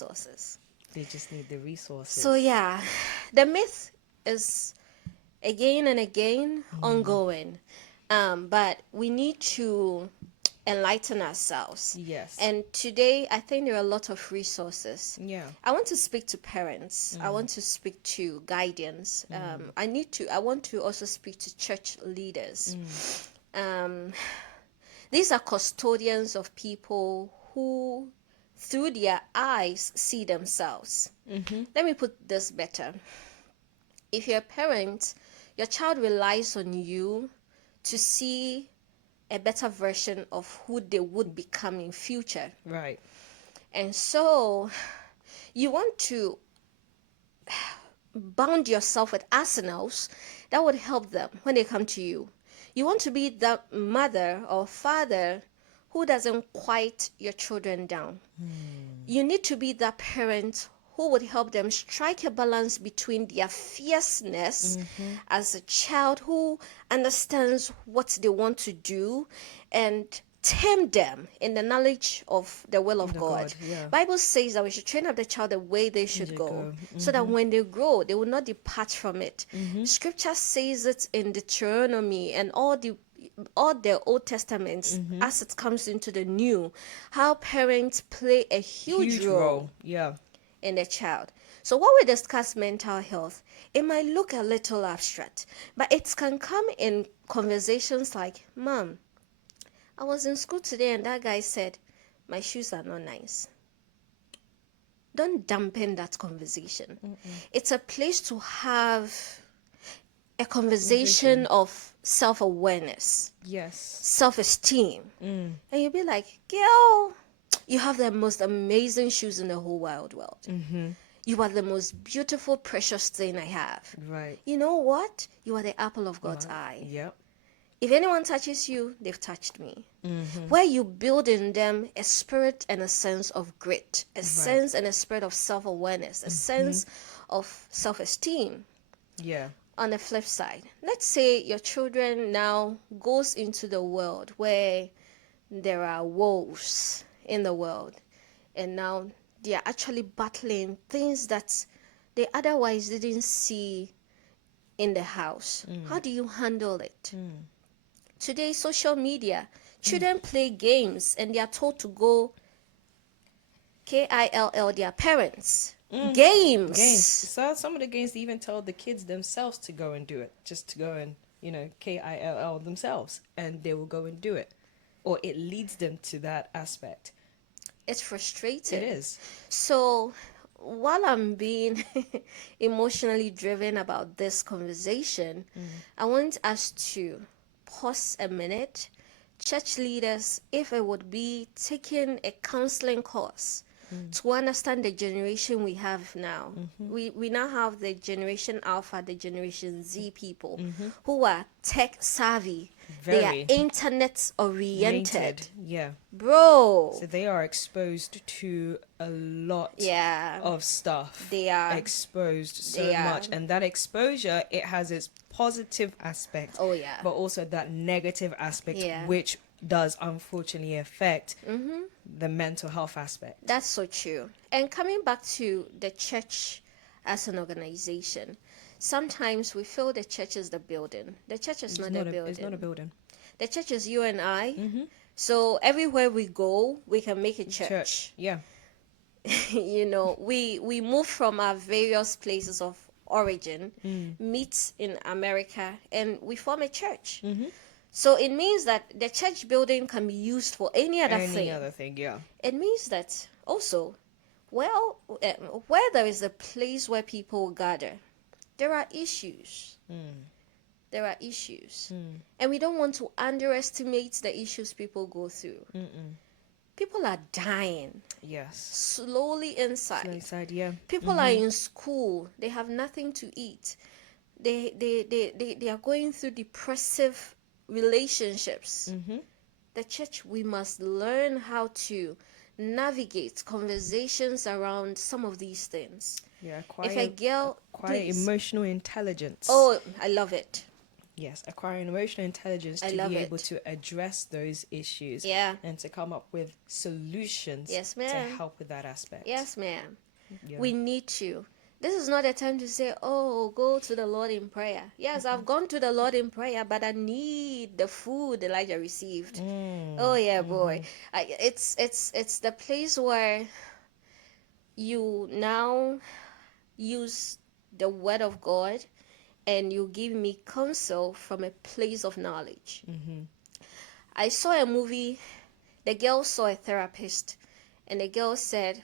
resources. They just need the So resources. yeah, the myth is again and again Mm. ongoing, but we need to enlighten ourselves. Yes. And today, I think there are a lot of resources. Yeah. I want to speak to parents. I Mm. want to speak to guardians. Mm. I want to also speak to church leaders. Mm. Um, these are custodians of people who, through their eyes, see themselves. Mm-hmm. Let me put this better. If you're a parent, your child relies on you to see a better version of who they would become in future. Right. And so you want to bound yourself with arsenals that would help them when they come to you. You want to be that mother or father who doesn't quiet your children down. Mm. You need to be that parent who would help them strike a balance between their fierceness Mm-hmm. as a child who understands what they want to do and tame them in the knowledge of the will of The God. God, yeah. Bible says that we should train up the child the way they should They go, go. so that Mm-hmm. when they grow they will not depart from it. Mm-hmm. Scripture says it in Deuteronomy and all the Old Testaments Mm-hmm. as it comes into the New, how parents play a huge Huge role role. Yeah. in the child. So when we discuss mental health, it might look a little abstract, but it can come in conversations like, Mom, I was in school today and that guy said, my shoes are not nice. Don't dampen that conversation. Mm-mm. It's a place to have a conversation Conversation. of self awareness, Yes. self esteem. Mm. And you'll be like, girl, you have the most amazing shoes in the whole wide world. Mm-hmm. You are the most beautiful, precious thing I have. Right. You know what? You are the apple of God's Right. eye. Yep. If anyone touches you, they've touched me. Mm-hmm. Where you build in them a spirit and a sense of grit, a Right. sense and a spirit of self awareness, a Mm-hmm. sense of self esteem. Yeah. On the flip side, let's say your children now goes into the world where there are wolves in the world, and now they are actually battling things that they otherwise didn't see in the house. Mm. How do you handle it? Mm. Today, social media, Mm. children play games and they are told to go kill their parents. Mm. Games. Games. So some of the games they even tell the kids themselves to go and do it, just to go and kill themselves, and they will go and do it, or it leads them to that aspect. It's It frustrating. is. So, while I'm being emotionally driven about this conversation, Mm. I want us to pause a minute. Church leaders, if it would be taking a counseling course Mm. to understand the generation we have now. Mm-hmm. We now have the generation Alpha, the generation Z people Mm-hmm. who are tech savvy. They are Very internet oriented. oriented. Yeah. Bro. So they are exposed to a lot Yeah. of stuff. They are. Exposed so They are. much, and that exposure, it has its positive aspect, Oh yeah. but also that negative aspect, Yeah. which does unfortunately affect Mm-hmm. the mental health aspect. That's so true. And coming back to the church as an organization, sometimes we feel the church is the building. The church is not a building. It's not a building. The church is you and I. Mm-hmm. So everywhere we go, we can make a Church. church. Yeah. We move from our various places of origin, Mm. meet in America, and we form a church. Mm-hmm. So it means that the church building can be used for any other Any thing. other thing, yeah. It means that also, well, where there is a place where people gather, there are issues. Mm. There are issues. Mm. And we don't want to underestimate the issues people go through. Mm-mm. People are dying Yes. slowly So inside. inside, yeah. People are in school. They have nothing to eat. They are going through depressive relationships. Mm-hmm. The church, we must learn how to navigate conversations around some of these things. Yeah, If a girl, quite please. emotional intelligence. Oh, I love it. Yes, acquiring emotional intelligence I to love be able it. to address those issues Yeah. and to come up with solutions Yes, to ma'am. help with that aspect. Yes, ma'am. Yeah. We need to. This is not a time to say, oh, go to the Lord in prayer. Yes, I've gone to the Lord in prayer, but I need the food Elijah received. Oh yeah, boy. It's the place where you now use the word of God and you give me counsel from a place of knowledge. I saw a movie, the girl saw a therapist, and the girl said,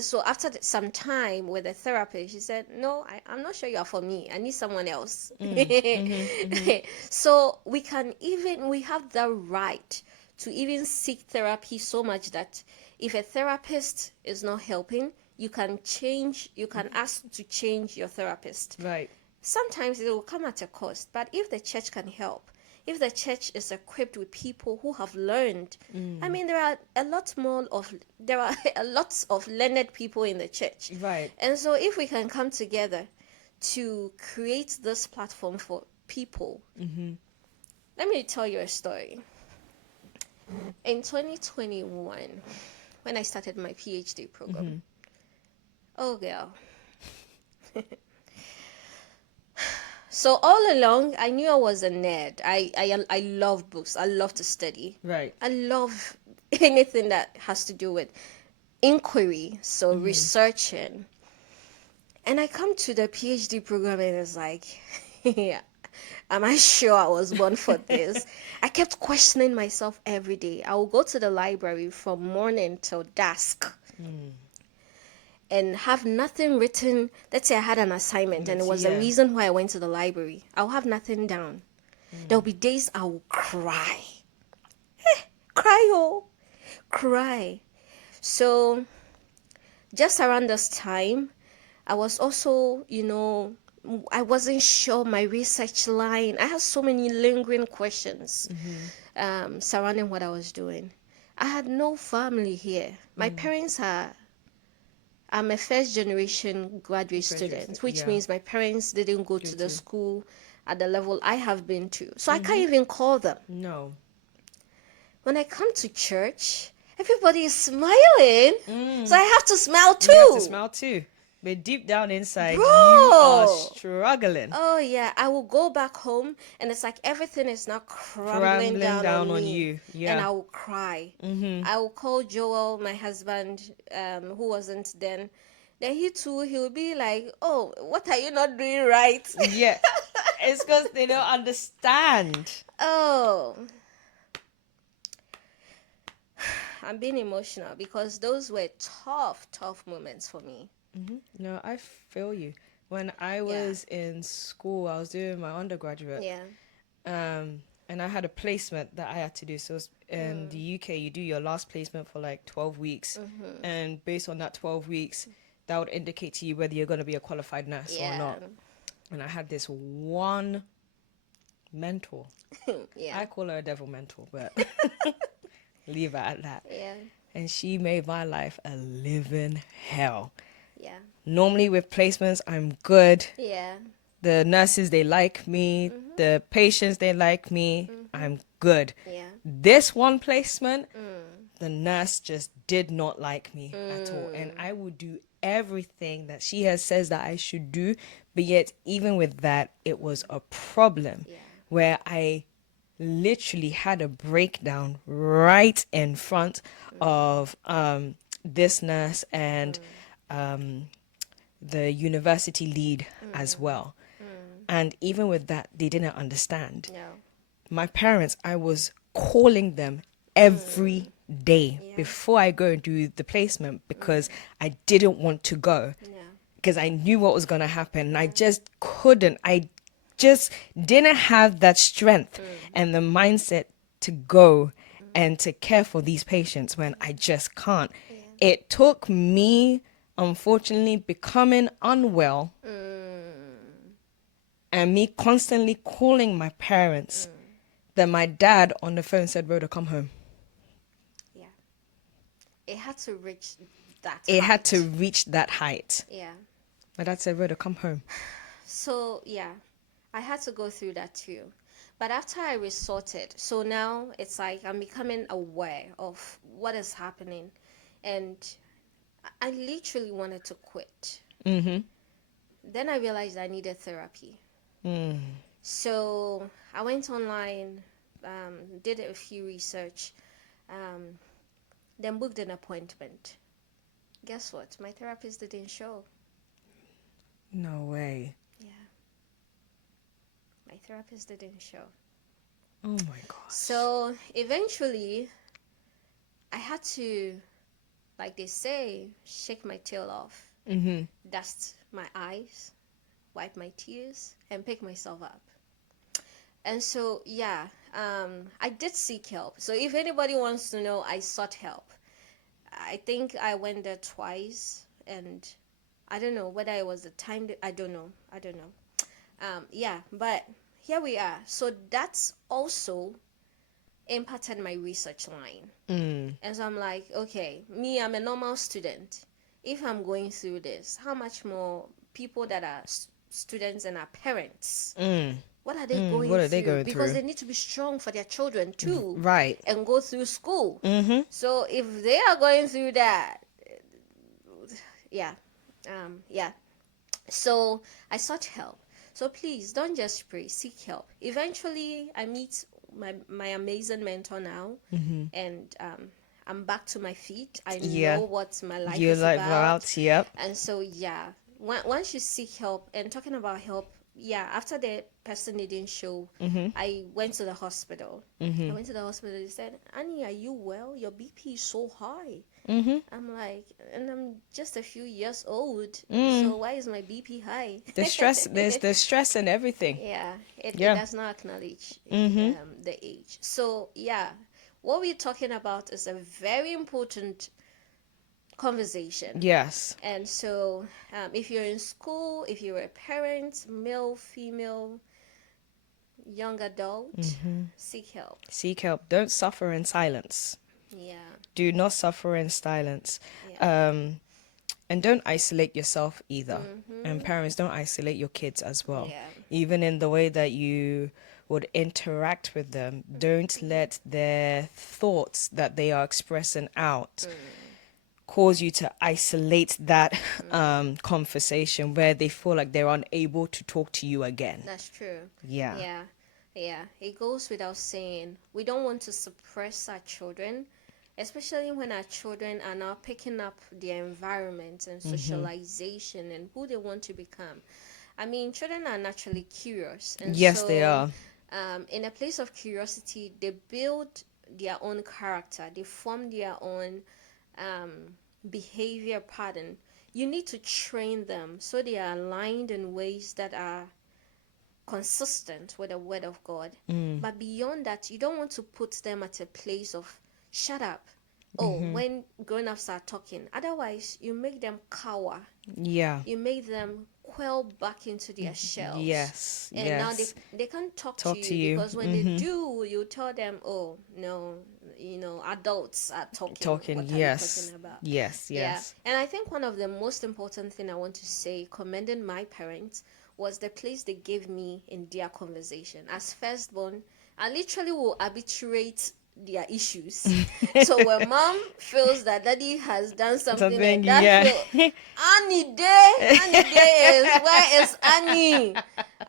so after some time with the therapist, she said, no, I'm not sure you are for me. I need someone else. So we have the right to even seek therapy so much that if a therapist is not helping, you can ask to change your therapist. Right. Sometimes it will come at a cost, but if the church can help, if the church is equipped with people who have learned, I mean, there are a lot of learned people in the church, Right. and so if we can come together to create this platform for people, let me tell you a story. In 2021, when I started my PhD program, oh girl. So all along, I knew I was a nerd. I love books. I love to study. Right. I love anything that has to do with inquiry, so researching. And I come to the PhD program and it's like, yeah, am I sure I was born for this? I kept questioning myself every day. I would go to the library from morning till dusk and have nothing written. Let's say I had an assignment and it was the Yeah. reason why I went to the library. I'll have nothing down. There'll be days I will cry. Cry, oh, cry. So, just around this time, I was also, I wasn't sure my research line. I had so many lingering questions surrounding what I was doing. I had no family here. My parents are I'm a first generation graduate student, which Yeah. means my parents didn't go Go to the to. school at the level I have been to. So I can't even call them. No. When I come to church, everybody is smiling. So I have to smile You have to too. smile too. But deep down inside, you are Bro. struggling. Oh yeah, I will go back home and it's like everything is now crumbling Crumbling down down on on me, you. and Yeah. I will cry. I will call Joel, my husband, who wasn't then. Then he too, he will be like, "Oh, what are you not doing right?" Yeah. It's because they don't understand. Oh, I'm being emotional because those were tough, tough moments for me. No, I feel you. When I Yeah, was in school, I was doing my undergraduate, yeah, and I had a placement that I had to do. So in the UK, you do your last placement for like 12 weeks, and based on that 12 weeks, that would indicate to you whether you're going to be a qualified nurse or yeah, not. And I had this one mentor. yeah, I call her a devil mentor, but leave it at that. yeah, And she made my life a living hell. yeah, Normally with placements, I'm good. yeah, The nurses, they like me. The patients, they like me. I'm good. yeah. This one placement, the nurse just did not like me at all. And I would do everything that she has says that I should do. But yet, even with that, it was a problem Yeah. where I literally had a breakdown right in front of this nurse and um, the university lead as well. And even with that, they didn't understand. No. My parents, I was calling them every day Yeah. before I go and do the placement because I didn't want to go No. because I knew what was going to happen. And I just couldn't. I just didn't have that strength and the mindset to go and to care for these patients when I just can't. Yeah. It took me, unfortunately, becoming unwell and me constantly calling my parents that my dad on the phone said, Rhoda, come home. Yeah. It had to reach that It had height. to reach that height. Yeah. My dad said, Rhoda, come home. So yeah, I had to go through that too. But after I resorted, so now it's like I'm becoming aware of what is happening. And I literally wanted to quit. Mm-hmm. Then I realized I needed therapy. Mm. So I went online, did a few research, um, then booked an appointment. Guess what? My therapist didn't show. No way. Yeah, my therapist didn't show. Oh my gosh. So eventually, I had to, like they say, shake my tail off, Mm-hmm. dust my eyes, wipe my tears, and pick myself up. And so, yeah, I did seek help. So if anybody wants to know, I sought help. I think I went there twice, and I don't know whether it was the time. I don't know. I don't know. Yeah, but here we are. So that's also impacted my research line. Mm. And so I'm like, okay, me, I'm a normal student. If I'm going through this, how much more people that are students and are parents? Mm. What are they Mm. going What are they through? going Because through? they need to be strong for their children too Right. and go through school. Mm-hmm. So if they are going through that, yeah, yeah. So I sought help. So please don't just pray, seek help. Eventually, I meet my amazing mentor now, Mm-hmm. and I'm back to my feet. I know Yeah. what my life You is like about. routes, yep. And so, yeah, once you seek help, and talking about help, yeah, after the person didn't show, Mm-hmm. I went to the hospital. I Mm-hmm. went to the hospital. They said, Annie, are you well? Your BP is so high. Mm-hmm. I'm like, and I'm just a few years old, Mm. so why is my BP high? The stress, there's the stress and everything. Yeah, it Yeah. does not acknowledge Mm-hmm. the age. So, yeah, what we're talking about is a very important conversation. Yes. And so, if you're in school, if you're a parent, male, female, young adult, Mm-hmm. seek help. Seek help. Don't suffer in silence. Yeah, Do not suffer in silence. yeah. Um, and don't isolate yourself either. And Mm-hmm. parents, don't isolate your kids as well. Yeah. Even in the way that you would interact with them, don't Mm-hmm. let their thoughts that they are expressing out Mm, cause you to isolate that mm. conversation where they feel like they're unable to talk to you again. That's true. Yeah. Yeah, yeah. It goes without saying. We don't want to suppress our children, especially when our children are now picking up their environment and Mm-hmm. socialization and who they want to become. I mean, children are naturally curious, and Yes, they so are. in a place of curiosity, they build their own character, they form their own um, behavior pattern. You need to train them so they are aligned in ways that are consistent with the word of God. Mm. But beyond that, you don't want to put them at a place of shut up. Oh, Mm-hmm. when grown ups are talking. Otherwise, you make them cower. Yeah. You make them quell back into their shells. Yes. And now they, Yes. they can't talk to Talk to you you. because when they Mm-hmm. do, you tell them, oh, no, adults are talking. Talking. What are you Yes. talking about? Yes. Yeah, Yes. and I think one of the most important thing I want to say, commending my parents, was the place they gave me in their conversation. As firstborn, I literally will arbitrate their issues. So when mom feels that daddy has done something Something. and dad Yeah. feel Annie Day is where is Annie?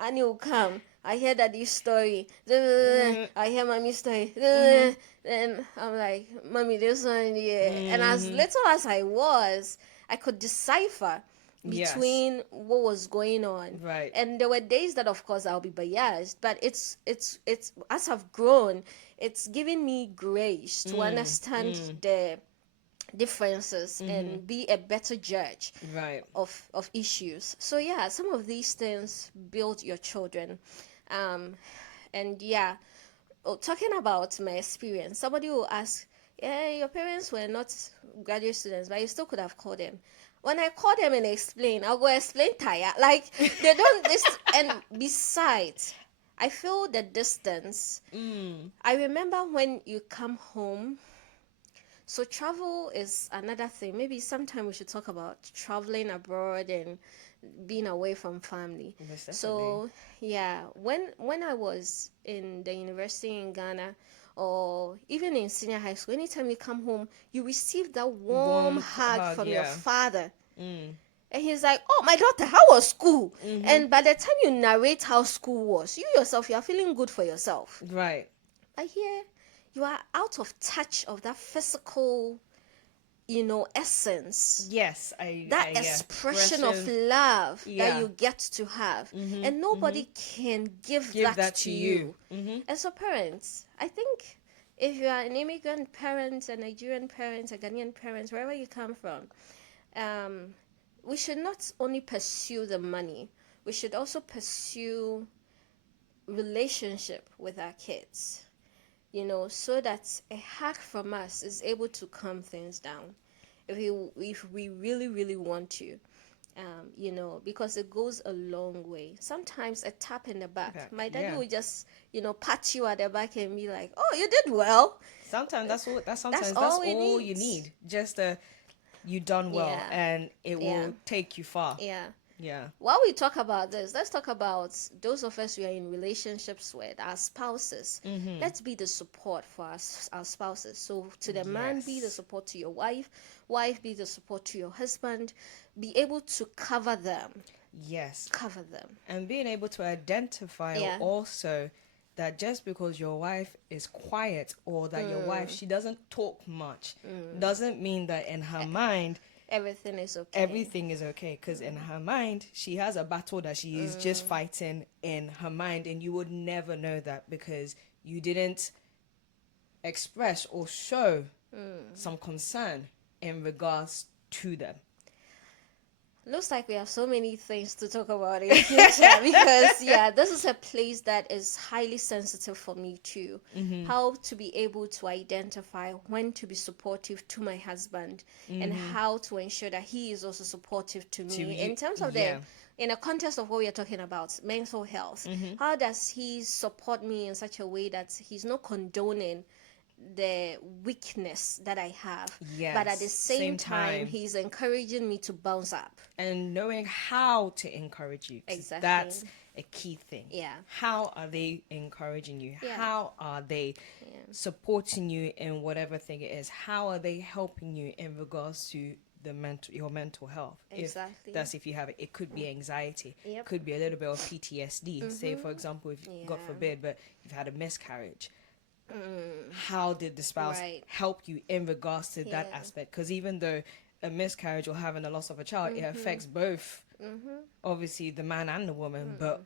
Annie will come. I hear daddy's story. I hear mommy's story. Mm-hmm. And I'm like, mommy, this one, yeah. And as Mm-hmm. little as I was, I could decipher Yes. between what was going on. Right. And there were days that of course I'll be biased, but it's as I've grown, it's given me grace to Mm. understand Mm. the differences Mm-hmm. and be a better judge Right. of issues. So yeah, some of these things build your children. Um and yeah, talking about my experience, somebody will ask, yeah, your parents were not graduate students, but you still could have called them. When I call them and explain, I'll go explain tire. Like they don't this and besides, I feel the distance. Mm. I remember when you come home. So travel is another thing. Maybe sometime we should talk about traveling abroad and being away from family. Most definitely. So yeah, when I was in the university in Ghana, or even in senior high school, anytime you come home, you receive that warm Warm hug hug, from your yeah. father. Mm. And he's like, "Oh, my daughter, how was school?" Mm-hmm. And by the time you narrate how school was, you yourself, you are feeling good for yourself. Right. But here, you are out of touch of that physical, essence, Yes, that yeah. expression of Expression. love that Yeah. you get to have. Mm-hmm. And Mm-hmm. nobody can give Give that that to to you. you. Mm-hmm. As a parent, I think if you are an immigrant parent, a Nigerian parent, a Ghanaian parent, wherever you come from, um, we should not only pursue the money, we should also pursue relationship with our kids, so that a hack from us is able to calm things down. If we really really want to, because it goes a long way. Sometimes a tap in the back. Back. My daddy Yeah. would just, pat you at the back and be like, "Oh, you did well." Sometimes that's all. That's That's sometimes that's all we all need. you need. Just you done well, Yeah, and it yeah, will take you far. yeah. Yeah. While we talk about this, let's talk about those of us we are in relationships with, our spouses. Mm-hmm. Let's be the support for our spouses. So, to the man, be the Yes. support to your wife. Wife, be the support to your husband. Be able to cover them. Yes. Cover them. And being able to identify Yeah. also that just because your wife is quiet or that your wife she doesn't talk much doesn't mean that in her mind Everything is okay. everything is okay, because in her mind she has a battle that she is just fighting in her mind, and you would never know that because you didn't express or show some concern in regards to them. Looks like we have so many things to talk about in future because yeah, this is a place that is highly sensitive for me too. How to be able to identify when to be supportive to my husband and how to ensure that he is also supportive to To me you, in terms of yeah. in a context of what we are talking about, mental health. How does he support me in such a way that he's not condoning the weakness that I have, but at the Yes, same same time, time. he's encouraging me to bounce up. And knowing how to encourage you, because Exactly. that's a key thing. Yeah. How are they encouraging you? Yeah. How are they Yeah. supporting you in whatever thing it is? How are they helping you in regards to your mental health? Exactly. If you have it, it could be anxiety, Yep. could be a little bit of PTSD. Say for example, if God Yeah. forbid, but you've had a miscarriage. How did the spouse Right. help you in regards to that Yeah. aspect? Because even though a miscarriage or having a loss of a child, it affects both, obviously the man and the woman. But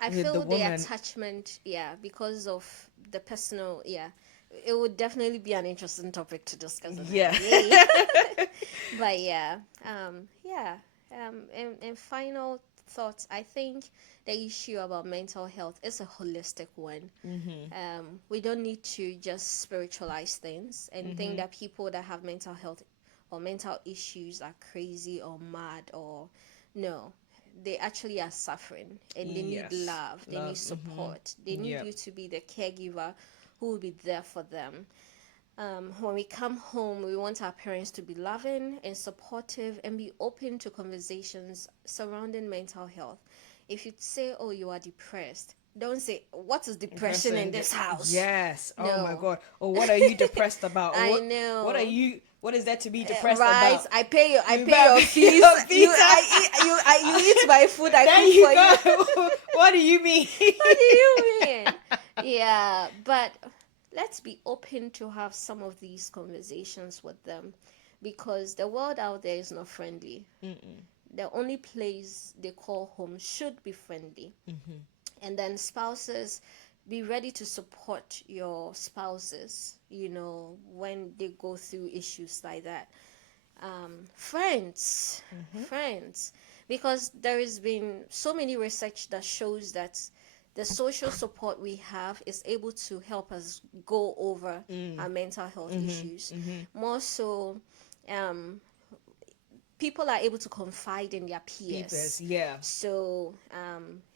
I with the feel the woman, attachment, yeah, because of the personal, yeah. It would definitely be an interesting topic to discuss yeah, another day. But yeah, and final thoughts. I think the issue about mental health is a holistic one. We don't need to just spiritualize things and think that people that have mental health or mental issues are crazy or mad or no. They actually are suffering and they need yes, love, they need love, support, they need yep, you to be the caregiver who will be there for them. When we come home, we want our parents to be loving and supportive and be open to conversations surrounding mental health. If you say, "Oh, you are depressed," don't say, "What is depression in person, this house?" yes. Oh my No. God! Or what are you depressed about? Or I what are know. you? What is there to be depressed Right, about? I You pay better your pay fees. your You, fees. you eat my food. I There cook you for you. go. What do you mean? What do you mean? Yeah, but let's be open to have some of these conversations with them because the world out there is not friendly. The only place they call home should be friendly. And then spouses, be ready to support your spouses, when they go through issues like that. Friends, because there has been so many research that shows that the social support we have is able to help us go over our mental health issues. More so, um, people are able to confide in their Peepers, peers. yeah. So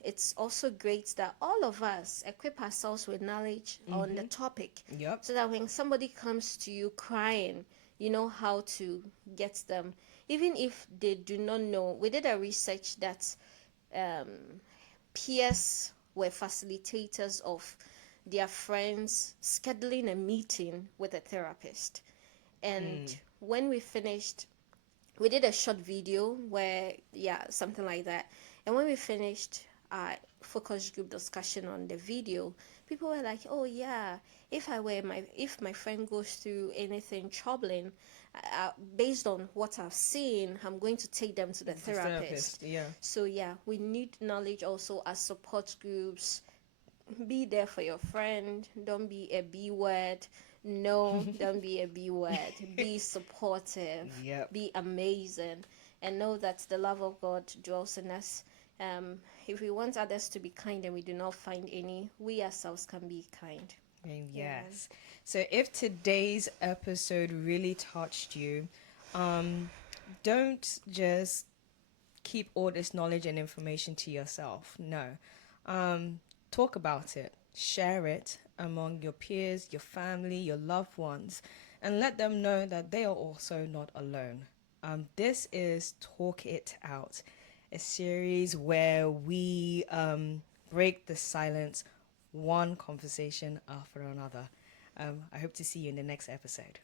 it's also great that all of us equip ourselves with knowledge on the topic Yep. so that when somebody comes to you crying, you know how to get them even if they do not know. We did a research that um, peers were facilitators of their friends scheduling a meeting with a therapist. And when we finished, we did a short video where, yeah, something like that. And when we finished our focus group discussion on the video, people were like, oh yeah, if my friend goes through anything troubling, based on what I've seen, I'm going to take them to the The therapist, therapist. yeah. So yeah, we need knowledge also as support groups. Be there for your friend. Don't be a B word. No, don't be a B word. Be supportive. Yep. Be amazing. And know that the love of God dwells in us. If we want others to be kind and we do not find any, we ourselves can be kind. Amen. Yes. So if today's episode really touched you, don't just keep all this knowledge and information to yourself. No. Talk about it. Share it among your peers, your family, your loved ones, and let them know that they are also not alone. This is Talk It Out, a series where we break the silence one conversation after another. I hope to see you in the next episode.